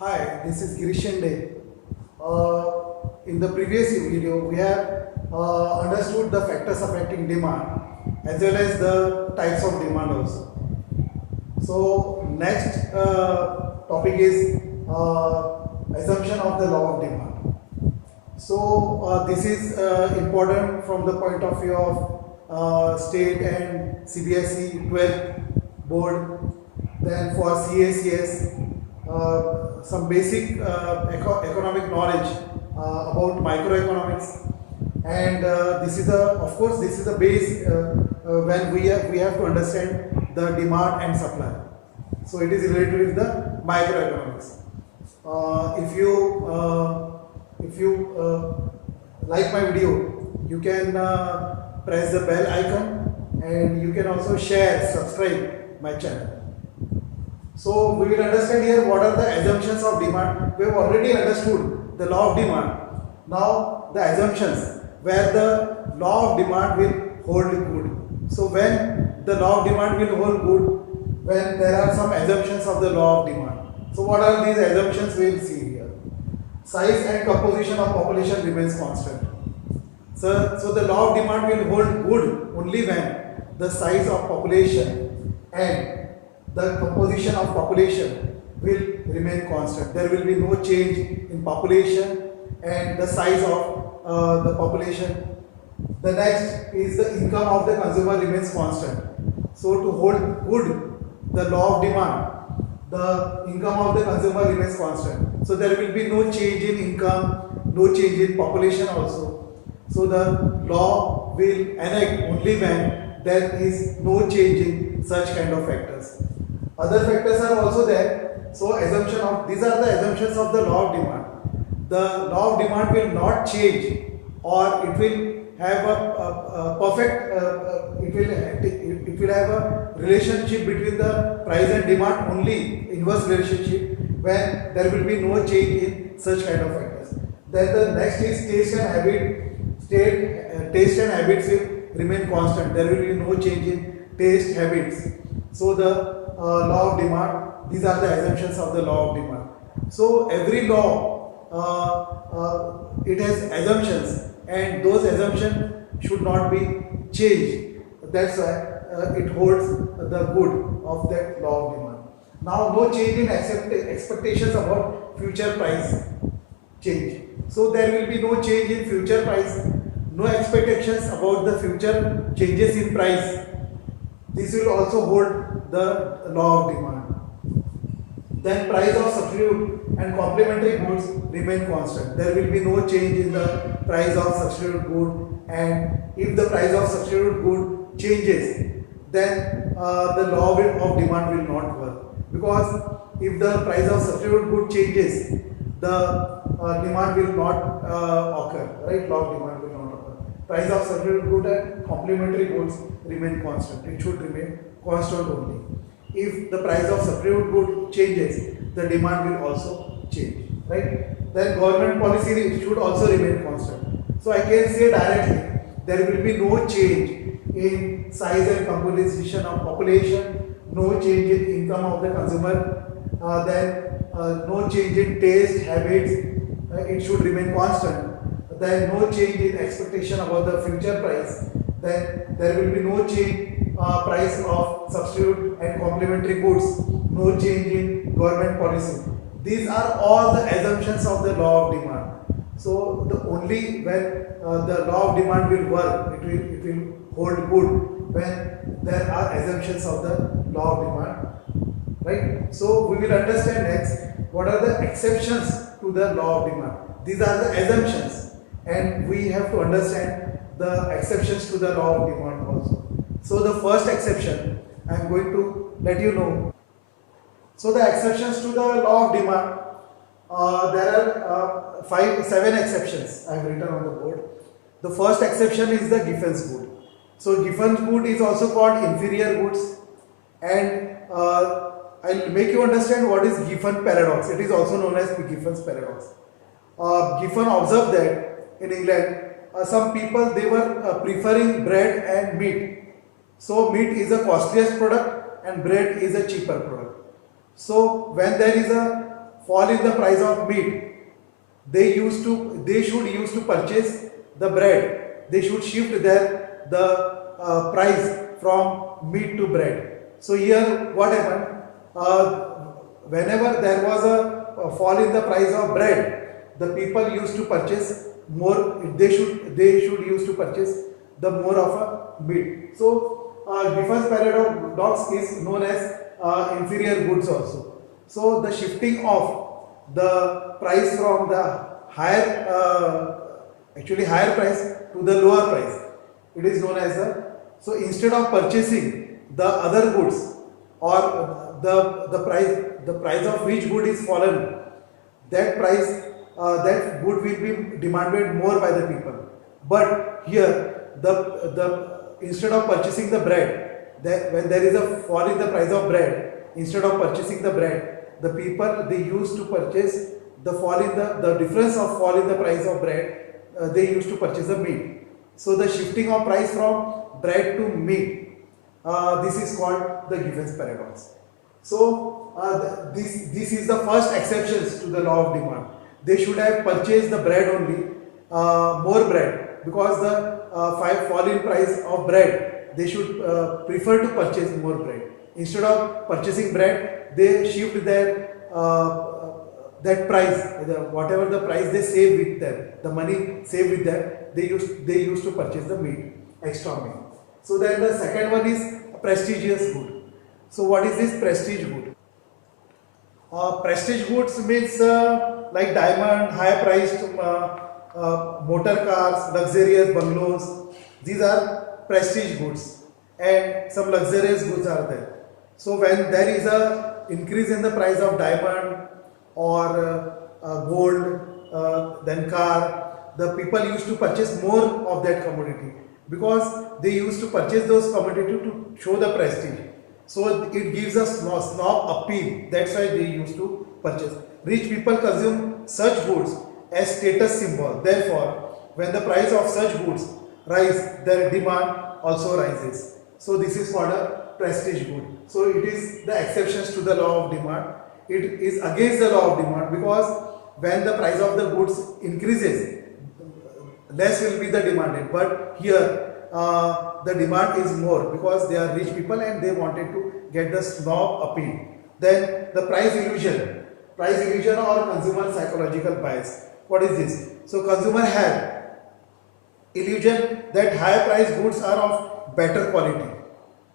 Hi, this is Girish Shende. In the previous video, we have understood the factors affecting demand as well as the types of demand also. So, next topic is assumption of the law of demand. So, this is important from the point of view of state and CBSE 12th board. Then for CACS, some basic economic knowledge about microeconomics, and this is a, of course, this is a base when we have to understand the demand and supply. So it is related with the microeconomics. If you like my video, you can press the bell icon, and you can also share, subscribe my channel. So we will understand here what are the assumptions of demand. We have already understood the law of demand. Now the assumptions where the law of demand will hold good. So when the law of demand will hold good, when there are some assumptions of the law of demand. So what are these assumptions? We will see here. Size and composition of population remains constant. So the law of demand will hold good only when the size of population and the composition of population will remain constant. There will be no change in population and the size of the population. The next is the income of the consumer remains constant. So to hold good the law of demand, the income of the consumer remains constant. So there will be no change in income, no change in population also. So the law will enact only when there is no change in such kind of factors. Other factors are also there. So assumption of, these are the assumptions of the law of demand. The law of demand will not change, or it will have a perfect, it will have a relationship between the price and demand, only inverse relationship, when there will be no change in such kind of factors. Then the next is taste and habit. Taste and habits will remain constant. There will be no change in taste habits. So the law of demand, these are the assumptions of the law of demand. So every law, it has assumptions, and those assumptions should not be changed. That's why it holds the good of that law of demand. Now no change in expectations about future price change. So there will be no change in future price, no expectations about the future changes in price. This will also hold the law of demand. Then price of substitute and complementary goods remain constant. There will be no change in the price of substitute good, and if the price of substitute good changes, then the law of demand will not work, because if the price of substitute good changes, the demand will not occur, right? Law of demand will not occur. Price of substitute good and complementary goods remain constant. It should remain constant only. If the price of substitute good changes, the demand will also change, right? Then government policy should also remain constant. So I can say directly, there will be no change in size and composition of population, no change in income of the consumer, no change in taste habits, it should remain constant. Then no change in expectation about the future price. Then there will be no change price of substitute and complementary goods, no change in government policy. These are all the assumptions of the law of demand. So the only when the law of demand will work, it will hold good when there are assumptions of the law of demand, right? So we will understand next what are the exceptions to the law of demand. These are the assumptions, and we have to understand the exceptions to the law of demand also. So the first exception I am going to let you know. So the exceptions to the law of demand, there are 7 exceptions I have written on the board. The first exception is the Giffen's good. So Giffen's good is also called inferior goods, and I'll make you understand what is Giffen paradox. It is also known as Giffen's paradox. Giffen observed that in England, some people, they were preferring bread and meat. So meat is the costliest product and bread is a cheaper product. So when there is a fall in the price of meat, they should use to purchase the bread. They should shift their the price from meat to bread. So here what happened? Whenever there was a fall in the price of bread, the people used to purchase more. They should use to purchase the more of a meat. So Giffen's paradox is known as inferior goods also. So the shifting of the price from the higher actually higher price to the lower price, it is known as a, so instead of purchasing the other goods, or the price of which good is fallen, that price that good will be demanded more by the people. But here the instead of purchasing the bread, that when there is a fall in the price of bread, instead of purchasing the bread, the people they used to purchase the fall in the difference of fall in the price of bread, they used to purchase the meat. So the shifting of price from bread to meat, this is called the Giffen's paradox. So this is the first exceptions to the law of demand. They should have purchased the bread only, more bread, because the fall in price of bread, they should prefer to purchase more bread. Instead of purchasing bread, they shift their that price, whatever the price they save with them, the money saved with them, they used to purchase the meat, extra meat. So then the second one is prestigious good. So what is this prestige good? Prestige goods means like diamond, high priced motor cars, luxurious bungalows. These are prestige goods, and some luxurious goods are there. So when there is a increase in the price of diamond or gold, then car, the people used to purchase more of that commodity, because they used to purchase those commodities to show the prestige. So it gives a snob appeal. That's why they used to purchase. Rich people consume such goods as status symbol. Therefore, when the price of such goods rise, their demand also rises. So this is called a prestige good. So it is the exceptions to the law of demand. It is against the law of demand, because when the price of the goods increases, less will be the demanded. But here the demand is more, because they are rich people and they wanted to get the snob appeal. Then the price illusion or consumer psychological bias. What is this? So consumer have illusion that higher price goods are of better quality.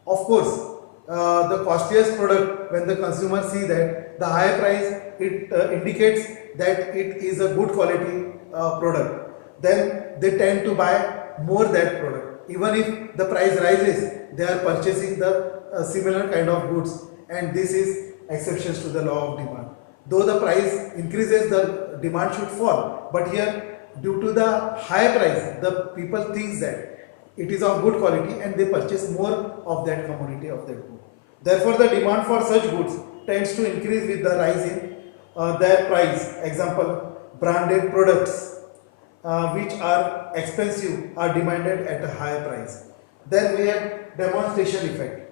Of course, the costliest product, when the consumer see that the higher price, it indicates that it is a good quality product, then they tend to buy more that product. Even if the price rises, they are purchasing the similar kind of goods, and this is exceptions to the law of demand. Though the price increases, the demand should fall, but here due to the high price, the people think that it is of good quality and they purchase more of that commodity, of that good. Therefore, the demand for such goods tends to increase with the rise in their price. Example, branded products which are expensive are demanded at a higher price. Then we have demonstration effect.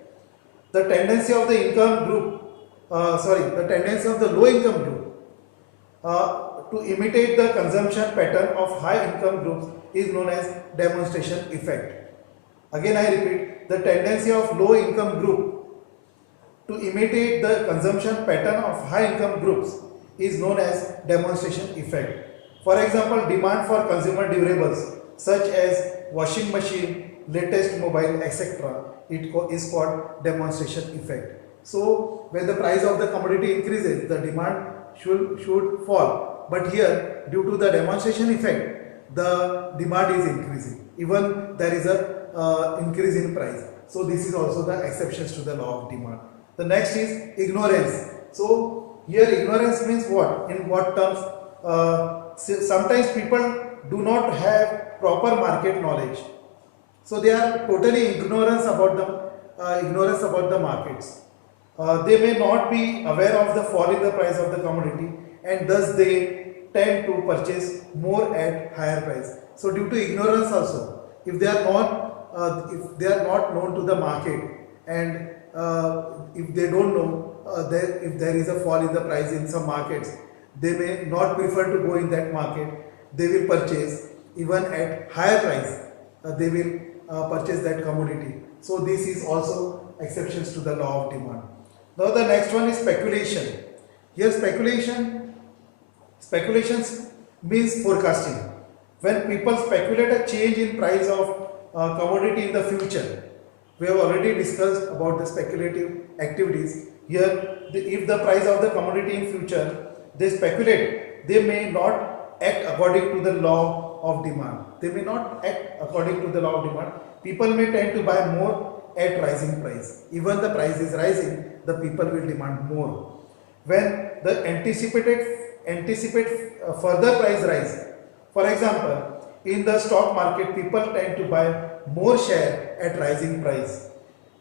The tendency of the income group, the tendency of the low income group to imitate the consumption pattern of high income groups is known as demonstration effect. Again I repeat, the tendency of low income group to imitate the consumption pattern of high income groups is known as demonstration effect. For example, demand for consumer durables such as washing machine, latest mobile, etc. It is called demonstration effect. So when the price of the commodity increases, the demand should fall. But here, due to the demonstration effect, the demand is increasing. Even there is a increase in price. So this is also the exceptions to the law of demand. The next is ignorance. So here ignorance means what? In what terms? Sometimes people do not have proper market knowledge. So they are totally ignorant about the markets. They may not be aware of the fall in the price of the commodity, and thus they tend to purchase more at higher price. So due to ignorance also, if they are not known to the market, and if they don't know if there is a fall in the price in some markets, they may not prefer to go in that market. They will purchase even at higher price. They will purchase that commodity. So this is also exceptions to the law of demand. Now the next one is speculation. Here speculations means forecasting. When people speculate a change in price of commodity in the future, we have already discussed about the speculative activities. Here, if the price of the commodity in future, they speculate, they may not act according to the law of demand. They may not act according to the law of demand. People may tend to buy more at rising price. Even the price is rising, the people will demand more. When the anticipate further price rise, for example, in the stock market, people tend to buy more share at rising price.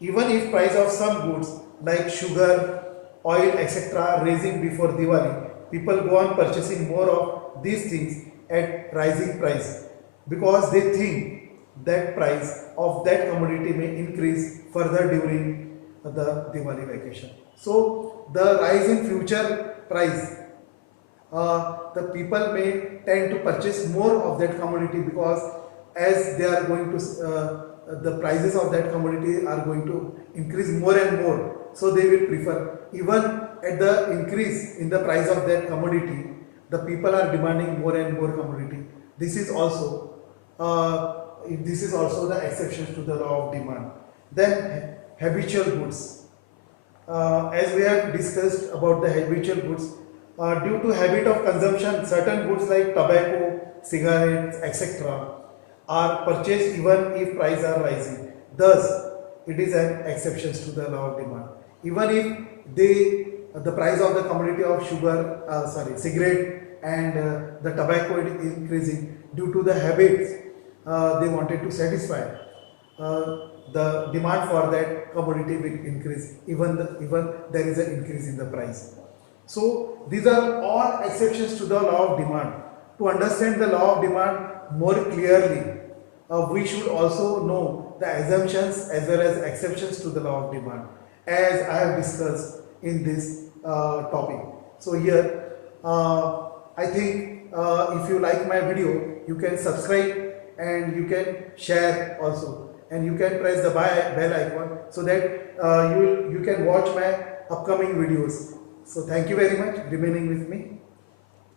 Even if price of some goods like sugar, oil, etc. raising before Diwali, people go on purchasing more of these things at rising price because they think that price of that commodity may increase further during the Diwali vacation. So the rise in future price, the people may tend to purchase more of that commodity because as they are going to the prices of that commodity are going to increase more and more, so they will prefer, even at the increase in the price of that commodity, the people are demanding more and more commodity. This is also the exceptions to the law of demand. Then habitual goods. As we have discussed about the habitual goods, due to habit of consumption, certain goods like tobacco, cigarettes, etc. are purchased even if prices are rising. Thus, it is an exception to the law of demand. Even if the price of the commodity of cigarette and the tobacco is increasing due to the habits they wanted to satisfy, the demand for that commodity will increase even there is an increase in the price. So these are all exceptions to the law of demand. To understand the law of demand more clearly, we should also know the assumptions as well as exceptions to the law of demand, as I have discussed in this topic. So here, I think if you like my video, you can subscribe and you can share also, and you can press the bell icon so that you can watch my upcoming videos. So thank you very much remaining with me.